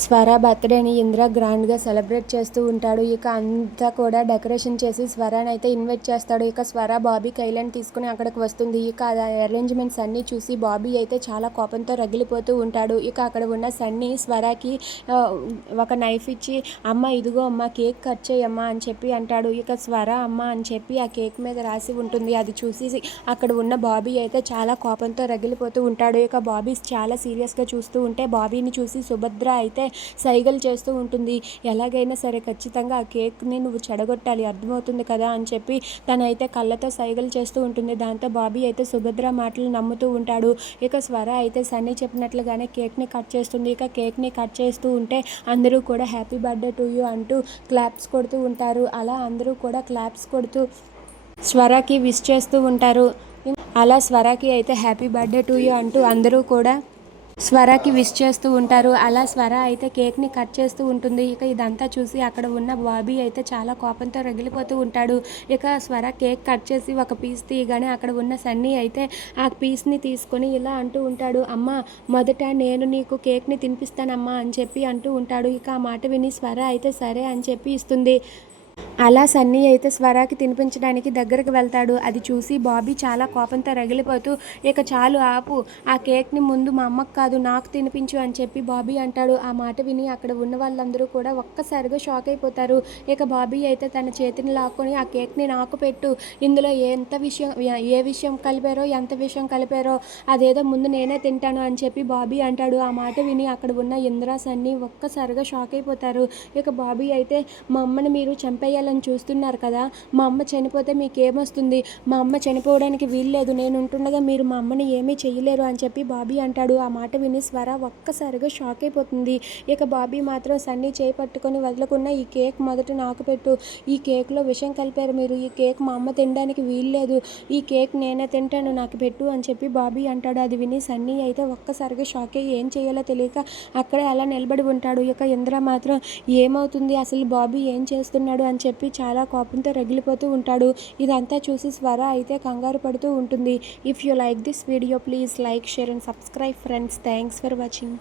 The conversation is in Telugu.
స్వర బర్త్డేని ఇంద్ర గ్రాండ్గా సెలబ్రేట్ చేస్తూ ఉంటాడు. ఇక అంతా కూడా డెకరేషన్ చేసి స్వరాని అయితే ఇన్వైట్ చేస్తాడు. ఇక స్వర బాబీ కైలాన్ తీసుకుని అక్కడికి వస్తుంది. ఇక అరేంజ్మెంట్స్ అన్నీ చూసి బాబీ అయితే చాలా కోపంతో రగిలిపోతూ ఉంటాడు. ఇక అక్కడ ఉన్న సన్నీ స్వరాకి ఒక నైఫ్ ఇచ్చి అమ్మ ఇదిగో అమ్మ కేక్ కట్ చేయమ్మా అని చెప్పి అంటాడు. ఇక స్వర అమ్మ అని చెప్పి ఆ కేక్ మీద రాసి ఉంటుంది. అది చూసి అక్కడ ఉన్న బాబీ అయితే చాలా కోపంతో రగిలిపోతూ ఉంటాడు. ఇక బాబీ చాలా సీరియస్గా చూస్తూ ఉంటే బాబీని చూసి సుభద్ర అయితే సైగలు చేస్తూ ఉంటుంది. ఎలాగైనా సరే ఖచ్చితంగా ఆ కేక్ని నువ్వు చెడగొట్టాలి అర్థమవుతుంది కదా అని చెప్పి తనైతే కళ్ళతో సైగలు చేస్తూ ఉంటుంది. దాంతో బాబీ అయితే సుభద్ర మాటలు నమ్ముతూ ఉంటాడు. ఇక స్వర అయితే సన్నీ చెప్పినట్లుగానే కేక్ని కట్ చేస్తుంది. ఇక కేక్ని కట్ చేస్తూ ఉంటే అందరూ కూడా హ్యాపీ బర్త్డే టు యూ అంటూ క్లాప్స్ కొడుతూ ఉంటారు. అలా అందరూ కూడా క్లాప్స్ కొడుతూ స్వరకి విష్ చేస్తూ ఉంటారు. అలా స్వరకి అయితే హ్యాపీ బర్త్డే టు యూ అంటూ అందరూ కూడా స్వరకి విష్ చేస్తూ ఉంటారు. అలా స్వర అయితే కేక్ని కట్ చేస్తూ ఉంటుంది. ఇక ఇదంతా చూసి అక్కడ ఉన్న బాబీ అయితే చాలా కోపంతో రగిలిపోతూ ఉంటాడు. ఇక స్వర కేక్ కట్ చేసి ఒక పీస్ తీయగానే అక్కడ ఉన్న సన్నీ అయితే ఆ పీస్ని తీసుకొని ఇలా అంటూ ఉంటాడు. అమ్మ మొదట నేను నీకు కేక్ని తినిపిస్తానమ్మా అని చెప్పి అంటూ ఉంటాడు. ఇక ఆ మాట విని స్వర అయితే సరే అని చెప్పి ఇస్తుంది. అలా సన్నీ అయితే స్వరాకి తినిపించడానికి దగ్గరకు వెళ్తాడు. అది చూసి బాబీ చాలా కోపంతో రగిలిపోతూ ఇక చాలు ఆపు ఆ కేక్ని ముందు మా అమ్మకు కాదు నాకు తినిపించు అని చెప్పి బాబీ అంటాడు. ఆ మాట విని అక్కడ ఉన్న వాళ్ళందరూ కూడా ఒక్కసారిగా షాక్ అయిపోతారు. ఇక బాబీ అయితే తన చేతిని లాక్కొని ఆ కేక్ని నాకు పెట్టు ఇందులో ఎంత విషయం ఏ విషయం కలిపారో ఎంత విషయం కలిపారో అదేదో ముందు నేనే తింటాను అని చెప్పి బాబీ అంటాడు. ఆ మాట విని అక్కడ ఉన్న ఇంద్రా సన్నీ ఒక్కసారిగా షాక్ అయిపోతారు. ఇక బాబీ అయితే మా అమ్మని మీరు చంపేయాలి చంపేయాలని చూస్తున్నారు కదా మా అమ్మ చనిపోతే మీకేమొస్తుంది? మా అమ్మ చనిపోవడానికి వీల్లేదు నేను ఉంటుండగా మీరు మా అమ్మని ఏమీ చేయలేరు అని చెప్పి బాబీ అంటాడు. ఆ మాట విని స్వర ఒక్కసారిగా షాక్ అయిపోతుంది. ఇక బాబీ మాత్రం సన్నీ చేయి పట్టుకొని వదలకున్న ఈ కేక్ మొదట నాకు పెట్టు. ఈ కేక్లో విషం కలిపారు మీరు. ఈ కేక్ మా అమ్మ తినడానికి వీల్లేదు. ఈ కేక్ నేనే తింటాను నాకు పెట్టు అని చెప్పి బాబీ అంటాడు. అది విని సన్నీ అయితే ఒక్కసారిగా షాక్ అయ్యి ఏం చేయాలో తెలియక అక్కడే అలా నిలబడి ఉంటాడు. ఇక ఇంద్ర మాత్రం ఏమవుతుంది? అసలు బాబీ ఏం చేస్తున్నాడు? అని చెప్పి చెప్పి చాలా కోపంతో రగిలిపోతూ ఉంటాడు. ఇదంతా చూసి స్వర అయితే కంగారు పడుతూ ఉంటుంది. If you like this video please like share and subscribe friends thanks for watching